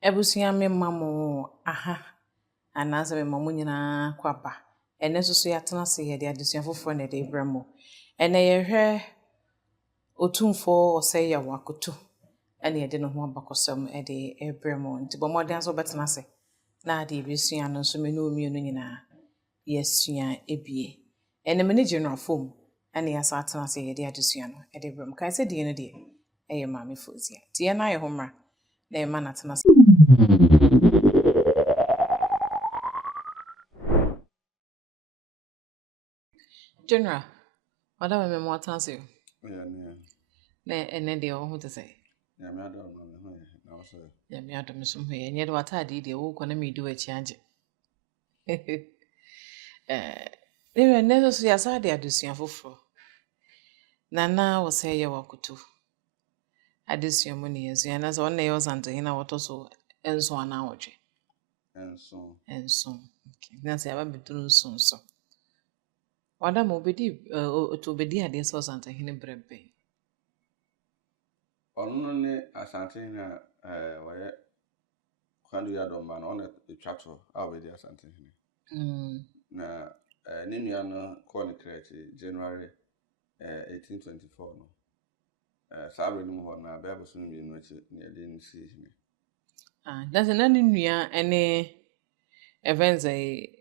Ebusua me mamo aha anaasɛ me mamo nyinaa kwaba. Ene so so yɛatena se yɛde adesua foforɔ na de brɛ mo. Ene yɛhwɛ otumfo ɔsɛe yɛ wakoto ɛne yɛde ne ho abakɔsɛm de brɛ mo. Nti bɔ mmɔden so bɛtena se na ade yɛbɛsua no nso me ne omienu nyinaa yɛasua ebie. Ene me ne gye no afom ɛne yɛasa atena se yɛde adesua no de brɛ mo. Kae sɛ deɛ no deɛ ɛyɛ maame Fozia. Nti yɛn ayɛ ho mmra na yɛma no atena se. General, madam me mo atase yo. Na ene de wo ho te sei. Ya me adom na me ho ye na wo so. Ya me adom so ho ye. Nye de watade de wo kɔ na me di wachi age. Ewe ne so ya sa de adesua foforo. Na wo sɛ yɛ wakoto. Adesua mo ne yɛsua na sɛ ɔna yɛ ɔsante hina wɔtɔ so enso ana awotwe. Enso. Okay. Na sɛ aba beduru nso nso. Madam obedi to obedi ade sɛ ɔsante hina brɛbɛ. Ono ne asante hina wɔyɛ kwando ya domba na ona etwato a obedi asante hina. Na ne nua no call ne kreti January 1824 no. Sabre no ho na ba boso no mienu achi ne ade ne si hina. That's na ne nua ene evenze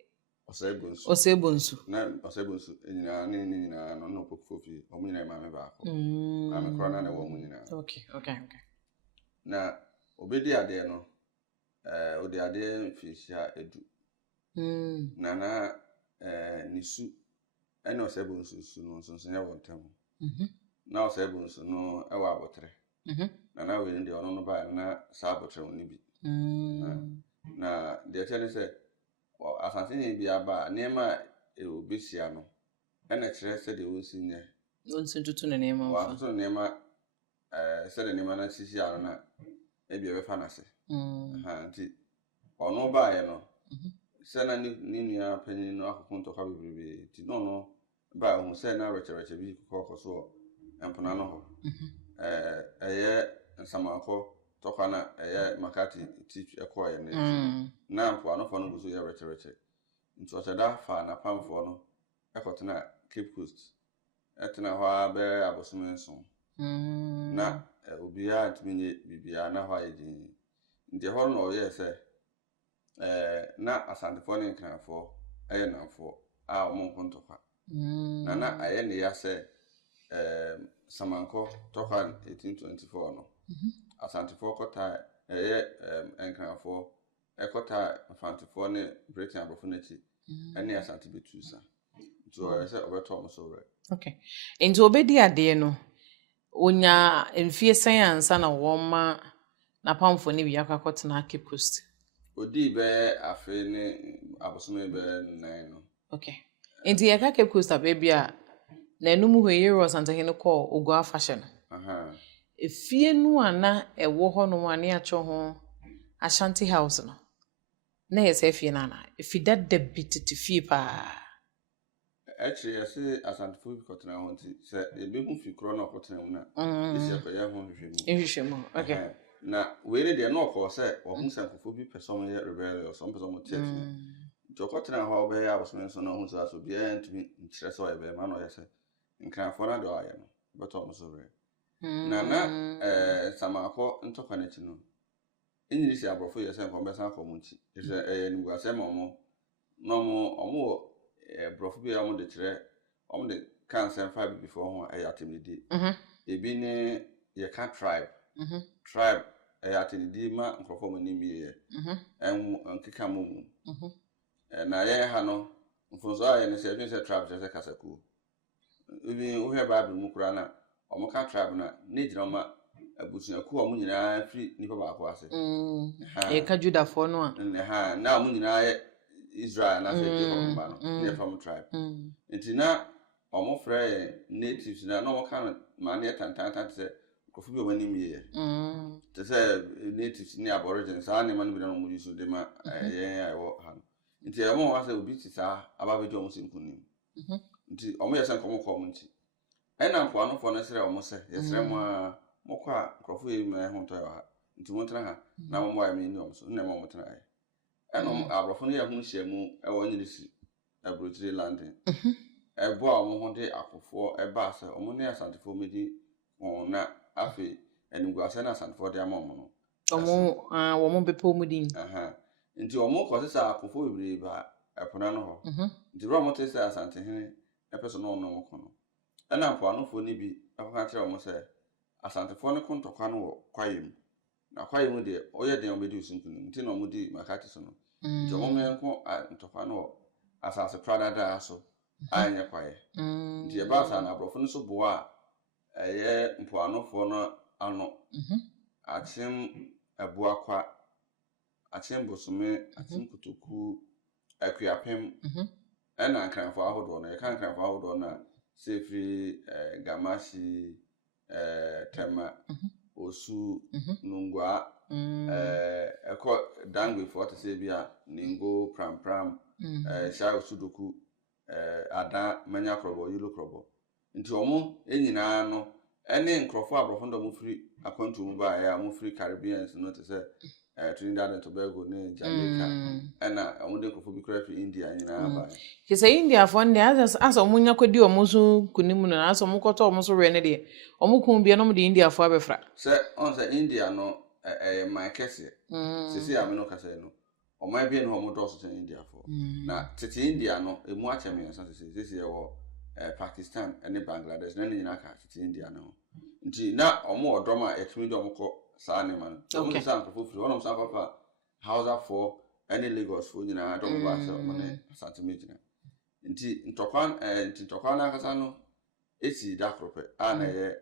Osebonsu. Na Osebonsu nyina ne nyina no no popofi o mu nyina ma me ba ko. Na me kro na wo mu nyina. Okay. Na obedi ade no odi ade mfisia edu. Na nisu ene Osebonsu su no nso nya wontam. Na Osebonsu no e wa abotre. Na we ndi ono no ba na sa abotre woni bi. Na de tell say asante ni bi aba nema obisia no ene kire se de wonsi nye wonsi tutu ne nema mfa wa so nema se de nema na sisi ano na e bi e befa na se nti ono ba ye no se na ni nua panyin no akoko ntokwa bebrebe ti no ba hu se na rechereche bi kokko so empona no ho eye nsamanko tokwa na eye makati ti ekoye na mpo ano fo no guso ye rechereche nti o cheda fa na pamfo no ekotena Cape Coast etena ho abe abosom nso na obia ntimi bibia na ho ayedi nti ho no ye se na asantefo ne nkranfo eye namfo a omo nkontokwa na aye ne ya se samanko tokwa 1824 no asantefo kota eye nkranfo ekota afantefo ne Britain abofo na chi ene asante betusa so say obeto mo so re. Okay. Nti obedi ade no onya mfie san ansa na wo ma na pamfo ne biya kwakɔtena Cape Coast. Odi be afe ne abosome be 9 no. Okay. Nti ye ka Cape Coast abia na enum ho yero asante hene call Ogua fashion. Efie nu ana ewo ho no ane acho ho Ashanti House no. Na yese fie na na efida da bititi fie pa. Actually yese asantefo bi kotena ho nti se ebe hu fi kro na kotena mu na esi akoya ho hwehwemu. Okay. Na we ne de na okọ se ohun sankofo bi person ye rebel some person tie fie. Nti kotena ho obe ya abosome so na hu so aso bia ntimi nkyere so ebe ma na yese nkranfo na do aye no beto mo so re. Na samako ntokwa na chi no enyiri si abrofo yese nko be san komo chi ese ni gwa se momo no mo omo brofo bi omo de kire omo de cancer fa bi before ho ayatemidi ebi ne ye ka tribe tribe ayatemidi ma nkrofo mo ni miye nkeka mo na ye ha no mfonso aye ne se tribe se kasaku ebi wo he ba mu kura na omo ka tribe na ne jira ma abusuaku omo nyina free nipa ba ko ase e ka judafo no a na omo nyina ye Israel na say Jacob ba no ne from tribe nti na omo frɛ natives na omo kan ma ne tantan say kofu bi wani miye te say natives ne aborigines a ne ma no bi na omo use de ma ye ayo ha nti omo wa say obi ti sa aba be omo sinkunim nti omo yesa nkomo ko omo nti na mpo anofo no sere omo se yesere mo a mokwa krofo yi ma ho to ha nti mo tena ha na mo wa me ni om so na mo tena ha ɛno abrɔfo no yɛ ho hyɛ mu ɛwɔ nyirisi abrotiri landing ɛbo a mo ho de akofo ɛba sɛ ɔmo ne asantefo medi on na afi eniguase na asantefo de ama ɔmo no ɔmo bepo mu din nti ɔmo kɔ sɛ akofo bebree ba ɛpona no hɔ nti bro mo te sɛ asantehene ɛpɛso no ɔno mo kono ɛna mpoanofo ni bi ɛkɔka kyerɛ ɔmo sɛ asantefo no kontɔkwa no wɔ kwayem na kwayem de ɔyɛ den ɔbɛdi osunkunu nti na ɔmo di makati so no nti ɔmo menko ntɔkwa no wɔ asase pradada so anya kwaye nti ɛba sa na abrɔfo no so boa ɛyɛ mpoanofo no ano akyem ɛboakwa akyem bosome akyem kutoku akuapem ɛna nkranfo ahodoɔ no yɛka nkranfo ahodoɔ na sefri gamashi tema osu nungwa ɛkɔ dangwe fo te sɛ bia ningo pram sha osudoku ada manya krobo yilo krobo nti omo enyina no ene nkrofo abrofo ndo mo free akwantu mu ba ya mo free Caribbeans no te say Trinidad and Tobago ne Jamaica ena omo de nkrofo bi kra fi India nyina ba ke say India fo ne as omo nya kwadi omo so kunimu no as omo koto omo so re ne de omo kun bia no mo de India fo abefra say on say India no my kese sisi ameno kasa no omo bia no omo do so India fo na tete India no emu acheme san sisi e wo Pakistan and Bangladesh na nyina ka tete India no nti na omo odoma etumi do omko saa ne man omo de san ko firi onom san papa Hausa for any Lagos for nyina do ba se omo ne asante mejina nti ntokwa na kasa no esi da krope ana ye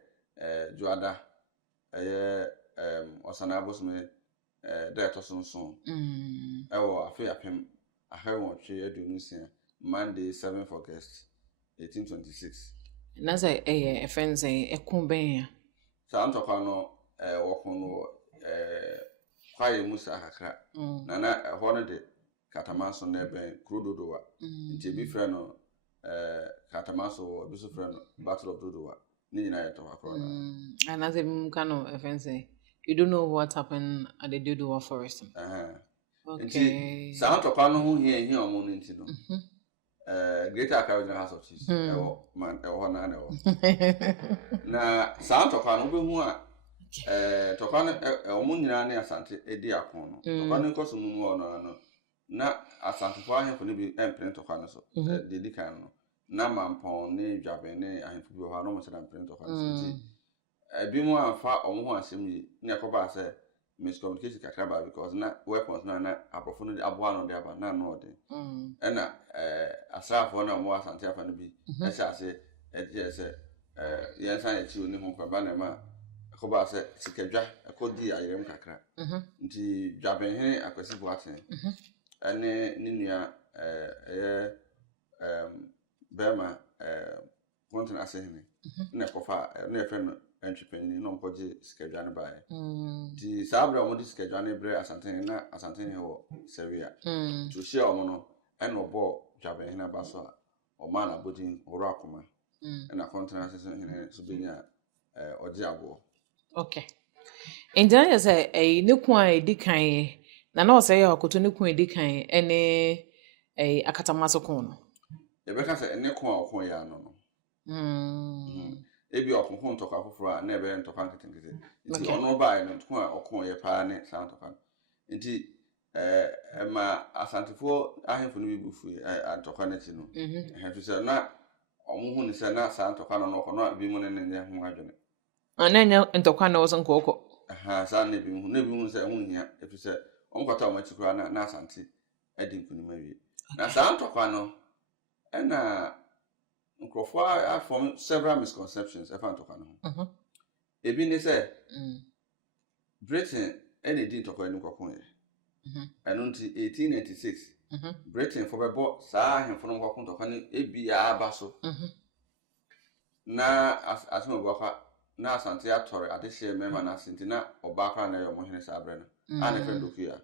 juada ye osana bosme da etosunsun ewo afi apem ahawon twe adunusia Monday 7th August 1826 na say a friend say ekun ben ya sa ntokwa no wokun no kwaye musa hakra na ho no de katamaso na ben krododowa nti bi frɛ no katamaso bi so frɛ no Battle of Dodowa ni nyina yɛ to akro na and as a kind of a friend say you don't know what happened at the Dodowa forest okay sa ntokwa no ho hia omo no nti no Greater Accra House of Chiefs ewo man ewo na na ewo na sa ntokwa no behu a tokwa no omo nyina na asante edi akon no tokwa no koso mu no na asante fo ahemfo no bi empren tokwa no so dedi kan no na mampon ne dwaben ne ahemfo bi ho no mo se na empren tokwa no so ti bi mu anfa omo ho asem yi na yakoba se miscommunication kakra ba because na weapons na abrofo no aboa no de aba na no de ena asrafo na mo asante afa no bi ese ese yensan echi oni ho kwa ba na ma yakoba se sikadwa akodi ayerem kakra nti dwaben he akwasi boaten ene ni nua bema kontin asehene na kofa na efe no entwepani no mkoje sikadwa ne bae di sabra mo di sikadwa ne bre asantene wo seria to share omo no ene obo dwaben na ba so a o ma na bodin oro akoma na kontin asehene so benya oje abo okay enjana ya say ne ku a edikan na o say ya akoto ne ku edikan ene akatamaso kon no ebeka say ne ku a okon ya no ebi okonko ntokwa foforo na ebe ntokwa nketenkete nti ono bae no ntokwa okon ye pa ne sa ntokwa nti ma asantefo ahemfo no bibufu ntokwa na chi no ehento se na omo hu ni se na sa ntokwa no okono bi mu ne ne ho adwene ananya ntokwa na woso nkoko sa na bi hu se hu hia efi se onkwata o machikura na asante edi nkunima wi na sa ntokwa no na nkrofo I form several misconceptions if I'm talking no ebi ni say Britain any did talk any kokon ye eno nti 1896 Britain for bebo saa ahemfo no kokon talk ni ebi aba so na asimo bokwa na asante atore adehye mema na asenti na obakra na yo mohene saa bre no ana friend okuya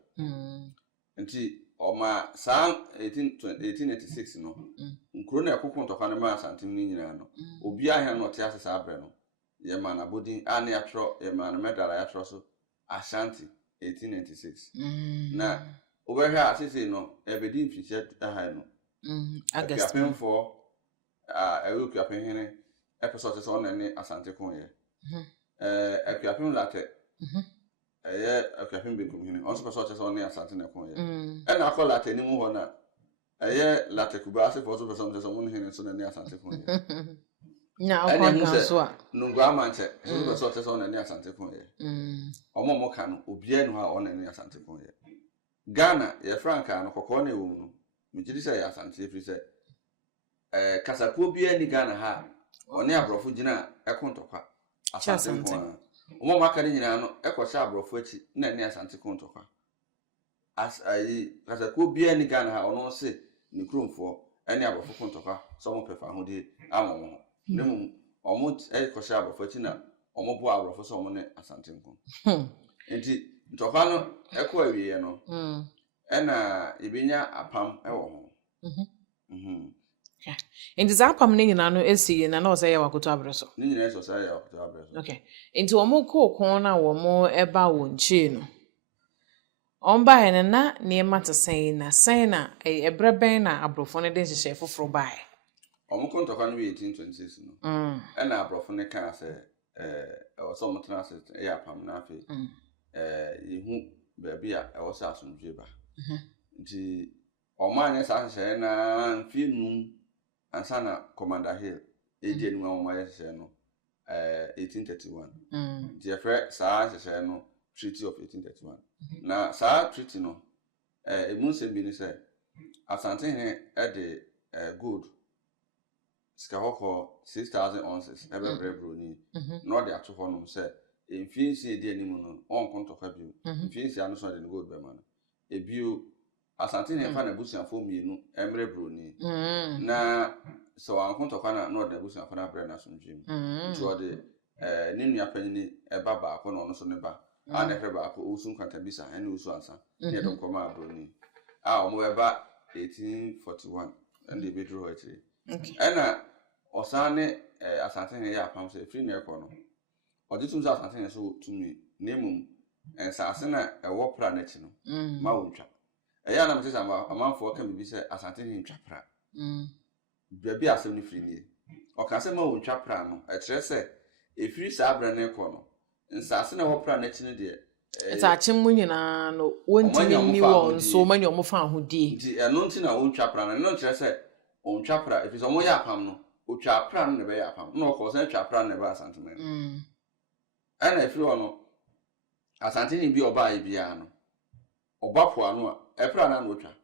nti oma saa 1886 no nkuro na ekokon tokwa na ma asante ni nyina no obi ahia no te asesa abre no ye ma na bodin ana yatro ye ma na medal yatro so Ashanti 1896 na overhead asese no ebedi mfiche aha no August for akuapem hene episode so na ne Asante kon ye akuapem late akuapem bekum hene onso person so na Asante na kon ye e na akọ late ni mu ho na late kuba ase for so person so mo hene so na ne Asante kon ye na akọ so a nungwa manche so person so na ne Asante kon ye omo ka no obia no ha o na ne Asante kon ye Ghana ye franka no kokọ na ewu no mejidi say Asante free say kasakuo bia ni Ghana ha oni abrofo gina ekontokwa Asante kon omo maka ni nyina no ekosha abrofo achi na ne Asante kontokwa kasakuo bia ni Ghana ha ono se ni kromfo eni abrofo kontokwa so mo pefa ho de amomo nemu omo ekosha abrofo achi na omo bo abrofo so omo ne Asante kon enti ntokwa no ekọ awie no ena ibinya apam ewo ho Enti za apam ne nyina no esi na o say ya wakoto abreso ni nyina eso say ya wakoto abreso okay enti omo kokon na wo mo eba wo nchi no omba he na ne mate sen na ebreben na abrofo ne den hye foforo bae omo kontokwa no 1826 no ena abrofo ne kan say oso mo tena say ya apam na afi yehu baby a ewosa asundwe ba nti omanye sa hye na mfinu ansa na Commander Hill edi enu amoma hye no 1831 nti efre sa hye no Treaty of 1831 na sa treaty no emunse bi ni say Asante he de gold skahoko 6000 ounces ebebre broni no de ato ho no say emfinsi edi enimu no onkontokwa bi emfinsi anu so de gold be ma no ebio Asante he fa na busuafo mienu emre broni na so ankontokwa na no de busuafo na bre na somdwem to de ni nua panini eba ba ko no so ne ba a na hwe ba ko osu nkantabisa ene osu ansa ne don koma broni omo eba 1841 and the bedro hoitri ena osane Asante he ya pam se free na ekọ no oditum za Asante he so tumi nemum ensase na ewo pra na chi no ma wontwa eya na mtesa amanfo ka bibi se Asante he ntwa pra biabi asem ni free ni o ka se ma wontwa pra no e kire se e free sa abra na ekọ no ensase na ewo pra na chi no de eta achim mu nyina no wontimi ni won so many omo fa ho die nti eno nti na wontwa pra na no kire se wontwa pra if so mo ya pam no otwa pra no ne be ya pam no o ko se twa pra ne ba Asante me ana free ono Asante ni bi oba bia no obapo anu a epra na no twa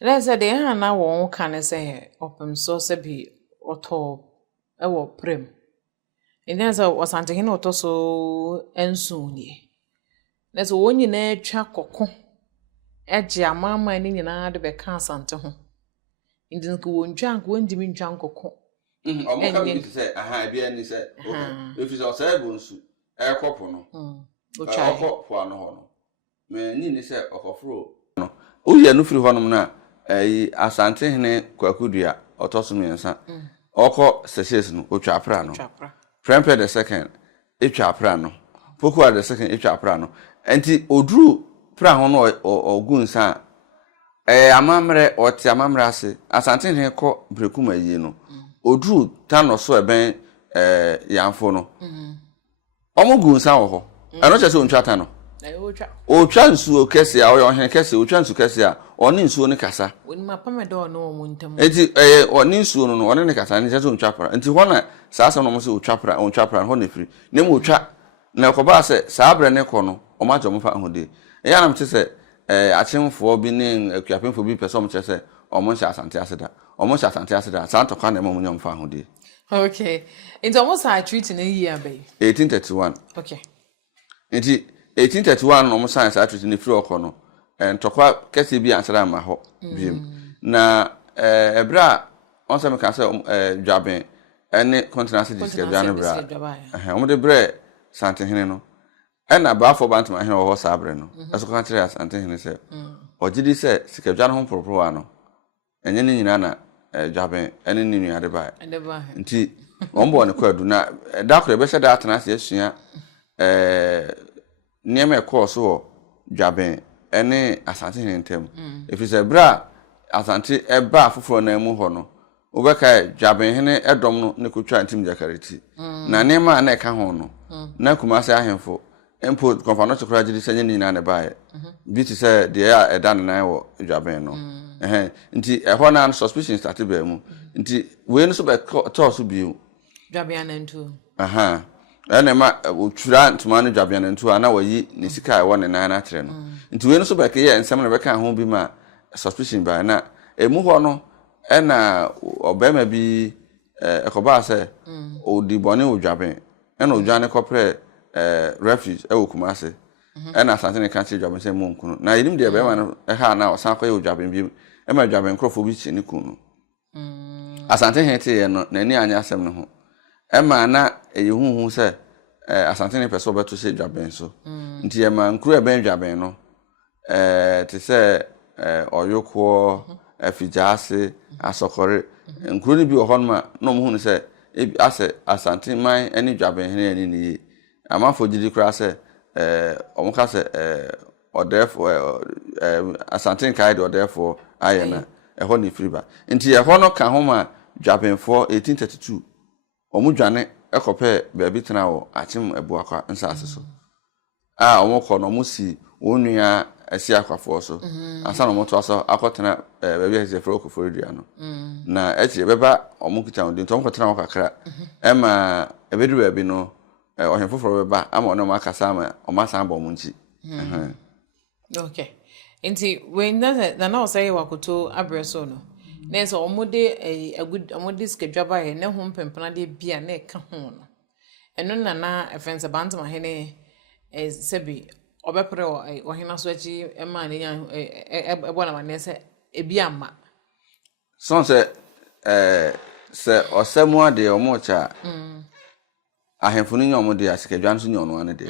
lese de ha na won ka ne se opem so se bi oto ewo prem ina so Asante he no to so ensu ni lese won na atwa kokko eje amama ni nyina de be ka Asante ho ndin ko won twa ko won dimi ntwa kokko omo ka bi se aha bia ni se okay if so say bonsu ekopo no okopo anu ho no me ni ni se okofro no uye no firi honom na Asante hene kwakudua otoso miensa oko sesses no otwa apra no Prempeh the second etwa apra no Pokua the second etwa apra no enti oduru pra ho no ogunsa amamre oti amamre ase Asante hene ko brekuma yi no oduru tano so eben yanfo no omugunsa wo ho eno chese ontwa tano otwa nsuo kese a oyo hene kese otwa nsuo kese a oni nsuo ne kasa woni mapame do no omu ntam enti oni nsuo no oni ne kasa ne chese ontwa pra enti ho na saa asem no mo se otwa pra ho ne firi ne mo otwa na koba se saa bre ne ko no o ma jomo fa ho de ya na mte se achemfo bi ne akuapemfo bi person mte se o mo sha Asante aseda o mo sha Asante aseda saa to kwa na mo nyom fa ho de okay enti almost a treat in a year bay 1831 okay enti 1831 no mo science attribute ni free okọ no ntokwa kese bi ansara ma ho biem na ebra on se me kan se dwaben ene continental district dwaben bra de bre Asante hene no ena ba for bantam hene wo sa bre no eso kan kire Asante hene se ogidi se sika dwan ho propro no enye ni nyina na dwaben ene ni nuade ba nti ombo ne kwadu na da kure be se da atena se asua nneɛma ɛkɔɔ so wɔ dwaben ɛne asante hene ntam ɛfiri sɛ bra asante ɛba afoforo na mu hɔ no wobɛka dwaben hene ɛdɔm no ne kotwa ntim jakareti na nneɛma na ɛka ho no na Kumase ahemfo empo konfa no chokora gidi sɛ nyina ne bae bi ti sɛ deɛ a ɛda ne nan wɔ dwaben no nti ɛhɔ na suspicion start ba mu nti we no so bɛ tɔ so bio dwaben anantu ɛna ma otwura ntoma no dwaben anantu ana wayi ne sika ɛwɔ ne nan na akyerɛ no nti we no so bɛ kɛ yɛ nsɛm na bɛka ho bi ma suspicion ba na emu hɔ no ɛna ɔbɛma bi ɛkɔba sɛ odi bɔne wo dwaben ɛna odwane kɔprɛ refuge ewo Kumase na asante ne kan che dwaben se mo nkunu na yinim de be ma no ha na osan koye dwaben bi e ma dwaben krofo bi chi ne kunu asante he te ye no na ni anya asem ne ho e ma na eyehuhu se asante ne peso beto se dwaben so nti e ma nkuru e ben dwaben no te se oyoko afijase asokore nkuru ni bi wo hon ma no mo hu ne se ase asante man eni dwaben he ni ni amafo gidi kura se omuka se odefo asante kai de odefo ayena eho ni friba nti eho no ka ho ma dwabenfo 1832 omudwane ekope baabi tena wo achim ebuakwa nsase so omukọ no musi onua asi akwafo so asa no moto aso akotena baabi ase fro okofodua no na echi beba omukita ndi ntom kotena wo kakra ema ebedu baabi no ohemfoforo beba ama ono makasa ama omasa ba omunchi okay nti when that na say wakoto abreso no na so omode omode skedwaba he ne ho mpempena de bia na eka ho no eno na efense bantama he ne sebi obepre ohina so achi ema ne ya ebona ma ne se ebia ma so se osemu ade omocha ahemfunu nyomo de askedwan so nyono ane de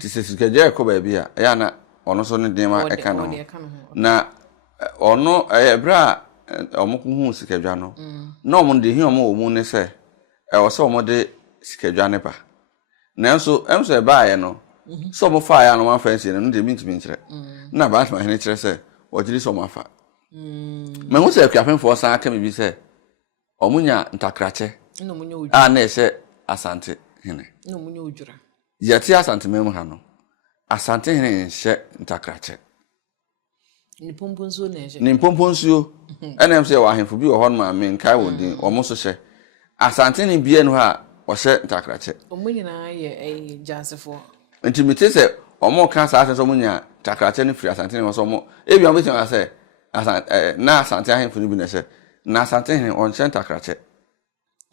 ti se skedwa ekoba bia ya na ono so ne dema eka no na ono ebra omokuhu skedwa no na omo de hi omo omu ne se wo se omo de skedwa ne ba na enso e ba ye no so mo fa ya no man fancy no de mintimi nkire na ba ma hene kire se wo giri so mo fa me hu se akafenfo san aka me bi se omunya ntakrache no munya oju na ese asante hene no munya ojura yeti asante mem ha no asante hene nhye ntakrache ni pomponsuo na ehye ni pomponsuo enem se wa ahemfo bi wo hon ma me nkai wodin omo so hye asante ne bia no ha wo hye ntakrache omunyina ye jasefo nti mete se omo kan sa asase omunya ntakrache ne firi asante ne so omo ebi omo tin ase na asante ahemfo ni bi na hye na asante hene on hye ntakrache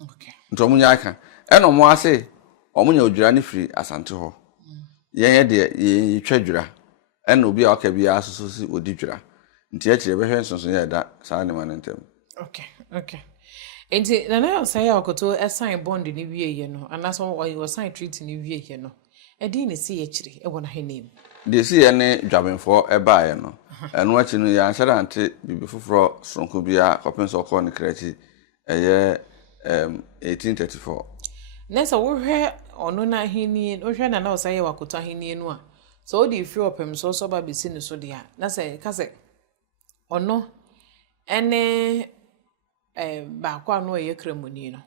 okay nti omunya aka eno mo ase omunya odwura ne firi asante ho ye de ye twadwura eno obi a aka bia asoso si odi dwura nti a kire behwe nsonso ye da saa ne manentem okay enti na yo say akoto assign bond ni wieye no anaso o sign treaty ni wieye no edi ne si ye kire e wona henem de si ye ne dwabenfo e baaye no eno achi no ya nhyerante bibi foforo sonko bia kopenso ko ne krachi eye 1834 nesa wo hwe ono na henie wo hwe na say wakoto henie no a so o di free opem so ba besi ne so dia na say ka say ono ene ba kwa no ye kremoni no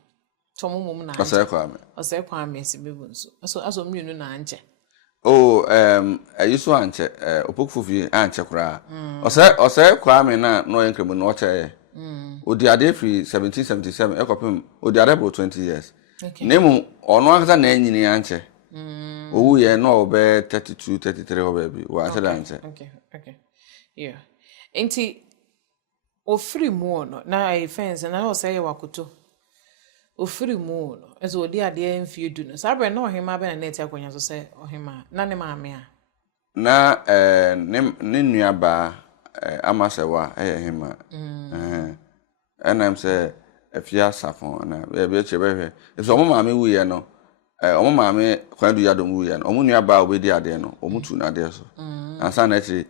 tomo mum na osai kwa me si bebu nso aso mienu na anche ayiso anche opokufufi anche kura osai kwa me na no ye kremoni no che odi ade free 1777 ekopem odi ade bro 20 years nemu ono akata na anyini anche owu ye no obe 32 33 obebi wa ase anche okay yeah enti ofiri mu no na fence na o say wakoto ofiri mu no ezo odi ade mfie du no sabre na ohema be na net akonya so say ohema na ne maame a na ne nua ba amasewa hema enam say afia safon na be chebehwe so mo maame wu ye no omo maame kwadu yadom wu ye no omo nua ba obedi ade no omo tu na ade so ansa na chi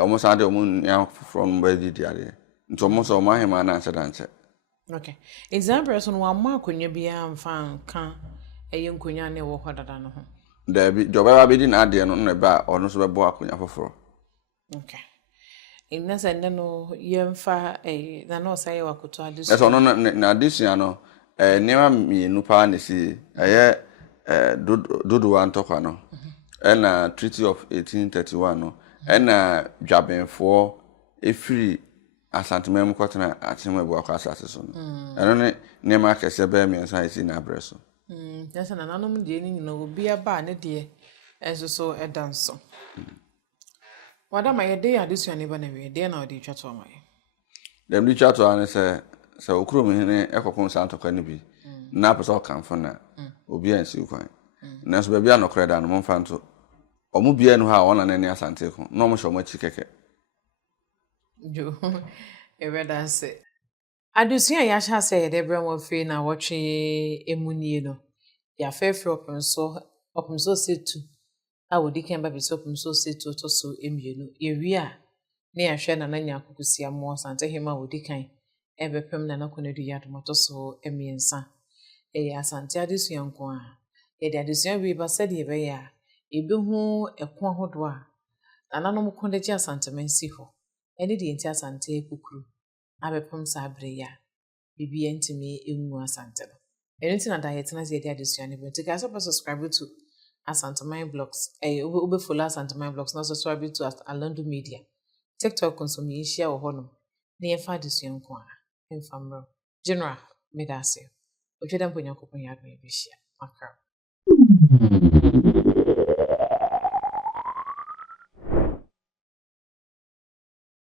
omo sa ade omo nua from be di ade nto mo so ma hema na anse danche okay example so no wa ma akonya bia mfa kan eye nkonya ne wo hodada no ho Dabi joba be di na ade no na ba ono so bebo akonya foforo. Okay. Inna sende no yemfa na no say wakoto adesu. Eso no na adesua no niwa mienu pa na si dodo wan tokwa no. Na Treaty of 1831 no. Na dwabenfo efiri asantemam kwatena atemam akwa asase so no. Eno ne niema kese be miensa isi na abreso. Yes, and anonymous de ni no obi aba ne de enso so edanso. Wada my day adesu ani ba na we de na odi twato mai. Dem di twato an se okuro me ne ekokon santokwa ne bi. Na pese okanfo na obi ansi kwan. Na so bia no kreda no momfa nto. Omo bia no ha ona na ne asante ko. Na omo shomo chi keke. Jo. Reda se. Adesu an ya sha se de bre mo fe na wotwe emunie no. Ya fefe opumso setu. A wodi kan ba bisi opumso setu to so emienu. Ewi a na ya hwe na nya akukusia mo sante hema wodi kan. Ebepem na nakonedu ya to so emiensa. Asante adesu yanko a. De adesu wi ba se de be ya. Ebehu eko ahodo a. Nananom kondeji asante mensi ho. Eni de enti asante kukuru. Abepem sa abre ya. Bibi entimi enwu asante no. Anything that I tell us the addition, but to guys subscribe to Asantamine Blogs. Ube follow Asantamine Blogs, not subscribe to Alando Media. TikTok consume share or honor. Near Fadisian Kwa and Famro. General Medasi. If you don't put your coupon yard, maybe share.